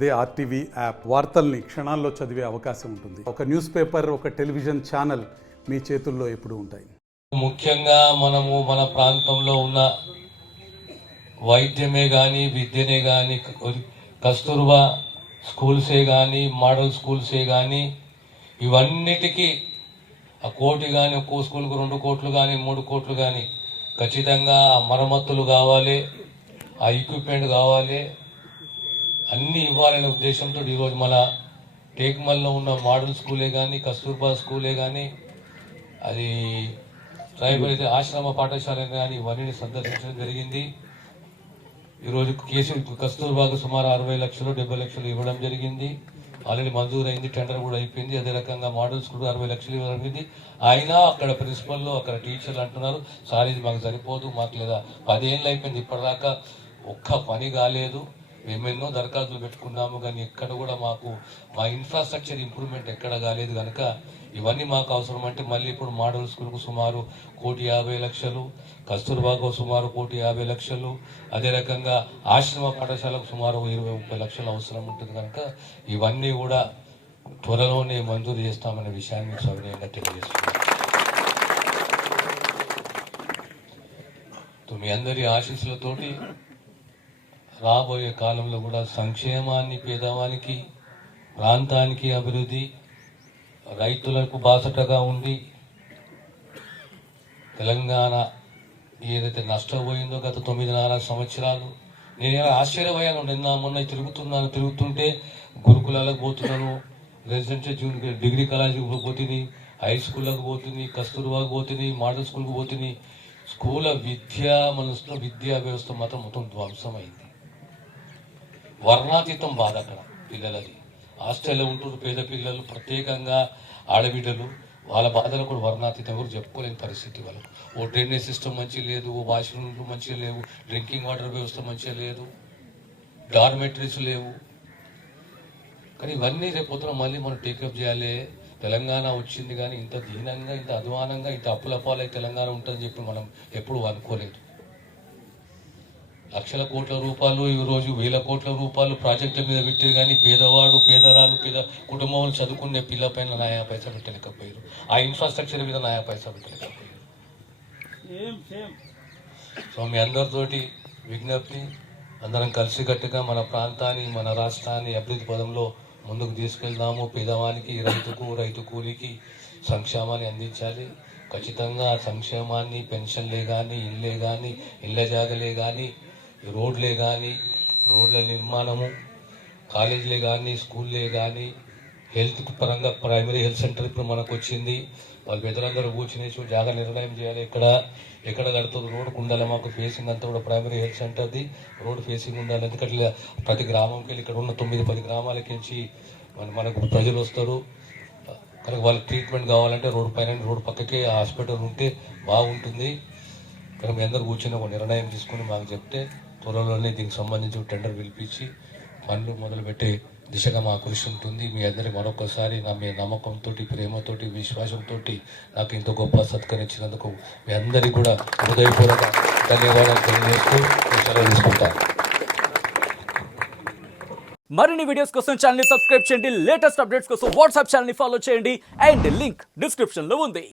అదే RTV app వార్తల్ని క్షణాల్లో చదివే అవకాశం ఉంటుంది. ఒక న్యూస్ పేపర్, ఒక టెలివిజన్ ఛానల్ మీ చేతుల్లో ఎప్పుడూ ఉంటాయి. ముఖ్యంగా మనము మన ప్రాంతంలో ఉన్న వైద్యమే కానీ, విద్యనే కానీ, కస్తూర్బా స్కూల్సే కానీ, మోడల్ స్కూల్సే కానీ, ఇవన్నిటికీ ఆ కోటి కానీ, ఒక్కో స్కూల్కు 2 కోట్లు కానీ 3 కోట్లు కానీ ఖచ్చితంగా మరమ్మతులు కావాలి, ఆ ఎక్విప్మెంట్ కావాలి, అన్నీ ఇవ్వాలనే ఉద్దేశంతో ఈరోజు మన టేక్మల్లో ఉన్న మోడల్ స్కూలే కానీ, కస్తూర్బా స్కూలే కానీ, అది ట్రైబల్ ఆశ్రమ పాఠశాల కానీ ఇవన్నీ సందర్శించడం జరిగింది. ఈరోజు కస్తూర్బాకు సుమారు 60 లక్షలు 70 లక్షలు ఇవ్వడం జరిగింది. ఆల్రెడీ మంజూరు అయింది, టెండర్ కూడా అయిపోయింది. అదే రకంగా మోడల్ స్కూల్ 60 లక్షలు ఇవ్వడం జరిగింది. అయినా అక్కడ ప్రిన్సిపల్, అక్కడ టీచర్లు అంటున్నారు, సార్ ఇది మాకు సరిపోదు, మాకు లేదా 10 ఏళ్ళు అయిపోయింది, ఇప్పటిదాకా ఒక్క పని కాలేదు, మేము ఎన్నో దరఖాస్తులు పెట్టుకున్నాము, కానీ ఎక్కడ కూడా మా ఇన్ఫ్రాస్ట్రక్చర్ ఇంప్రూవ్మెంట్ ఎక్కడ కాలేదు. కనుక ఇవన్నీ మాకు అవసరం. అంటే మళ్ళీ ఇప్పుడు మోడల్ స్కూల్కు సుమారు 1,50,00,000, కస్తూర్బాకు సుమారు 1,50,00,000, అదే రకంగా ఆశ్రమ పాఠశాలకు సుమారు 20-30 లక్షలు అవసరం ఉంటుంది. కనుక ఇవన్నీ కూడా త్వరలోనే మంజూరు చేస్తామనే విషయాన్ని సవినయంగా తెలియజేస్తున్నాం. మీ అందరి ఆశీస్సులతోటి రాబోయే కాలంలో కూడా సంక్షేమాన్ని, పేదవానికి, ప్రాంతానికి అభివృద్ధి, రైతులకు బాసటగా ఉండి తెలంగాణ ఏదైతే నష్టపోయిందో గత 9.5 సంవత్సరాలు, నేను ఆశ్చర్యపోయాను. మొన్న తిరుగుతుంటే గురుకులాలకు పోతున్నాను, రెసిడెన్షియల్ డిగ్రీ కాలేజీకి పోతుంది, హై స్కూళ్ళకు పోతుంది, కస్తూర్బాకు పోతుంది, మోడల్ స్కూల్కి పోతుంది. స్కూల్ మనసులో విద్యా వ్యవస్థ మాత్రం మొత్తం ధ్వంసమైంది. వర్ణాతీతం బాధ అక్కడ పిల్లలది. హాస్టల్లో ఉంటున్న పేద పిల్లలు, ప్రత్యేకంగా ఆడబిడ్డలు, వాళ్ళ బాధలు కూడా వర్ణాతీతం కూడా చెప్పుకోలేని పరిస్థితి వాళ్ళకు. ఓ డ్రైనేజ్ సిస్టమ్ మంచిగా లేదు, ఓ వాష్రూమ్లు మంచిగా లేవు, డ్రింకింగ్ వాటర్ వ్యవస్థ మంచిగా లేదు, డార్మెటరీస్ లేవు. కానీ ఇవన్నీ రేపొద్దున మళ్ళీ మనం టేకప్ చేయాలి. తెలంగాణ వచ్చింది కానీ ఇంత దీనంగా, ఇంత అధ్వానంగా, ఇంత అప్పులపాలై తెలంగాణ ఉంటుందని చెప్పి మనం ఎప్పుడూ అనుకోలేదు. లక్షల కోట్ల రూపాయలు, ఈరోజు 1000 కోట్ల రూపాయలు ప్రాజెక్టుల మీద పెట్టారు, కానీ పేదవాడు, పేదరాలు, పేద కుటుంబంలో చదువుకునే పిల్ల పైన 9 పైసా పెట్టలేకపోయారు, ఆ ఇన్ఫ్రాస్ట్రక్చర్ మీద 9 పైసా పెట్టలేకపోయారు. సో మీ అందరితోటి విజ్ఞప్తి, అందరం కలిసికట్టుగా మన ప్రాంతాన్ని, మన రాష్ట్రాన్ని అభివృద్ధి పదంలో ముందుకు తీసుకెళ్దాము. పేదవానికి, రైతు కూలికి సంక్షేమాన్ని అందించాలి. ఖచ్చితంగా సంక్షేమాన్ని, పెన్షన్లే కానీ, ఇళ్ళే కానీ, ఇళ్ళ జాగలే కానీ, రోడ్లే కానీ, రోడ్ల నిర్మాణము, కాలేజీలే కానీ, స్కూల్లే కానీ, హెల్త్ పరంగా ప్రైమరీ హెల్త్ సెంటర్ ఇప్పుడు మనకు వచ్చింది. వాళ్ళు పెద్దలందరూ కూర్చుని జాగా నిర్ణయం చేయాలి. ఎక్కడ కడుతుంది, రోడ్డుకు ఉండాలి. మాకు ఫేసింగ్ అంతా కూడా ప్రైమరీ హెల్త్ సెంటర్ది రోడ్డు ఫేసింగ్ ఉండాలి. ఎందుకంటే ప్రతి గ్రామంకి వెళ్ళి ఇక్కడ ఉన్న 9-10 గ్రామాలకి నుంచి మనకు ప్రజలు వస్తారు. కనుక వాళ్ళకి ట్రీట్మెంట్ కావాలంటే రోడ్డు పైన, రోడ్డు పక్కకే హాస్పిటల్ ఉంటే బాగుంటుంది. కనుక మీ అందరూ కూర్చొని ఒక నిర్ణయం తీసుకుని మాకు చెప్తే త్వరలోనే దీనికి సంబంధించి టెండర్ పిలిపించి పనులు మొదలుపెట్టే దిశగా మా కృషి ఉంటుంది. మీ అందరి మరొకసారి మీ నమ్మకంతో, ప్రేమతోటి, విశ్వాసంతో నాకు ఇంత గొప్ప సత్కరించినందుకు మీ అందరికీ కూడా హృదయపూర్వక ధన్యవాదాలు తెలియజేస్తూ సెలవు తీసుకుంటాను. మరిన్ని వీడియోస్ కోసం ఛానల్ ని సబ్స్క్రైబ్ చేయండి. లేటెస్ట్ అప్డేట్స్ కోసం వాట్సాప్ ఛానల్ ని ఫాలో చేయండి. అండ్ లింక్ డిస్క్రిప్షన్ లో ఉంది.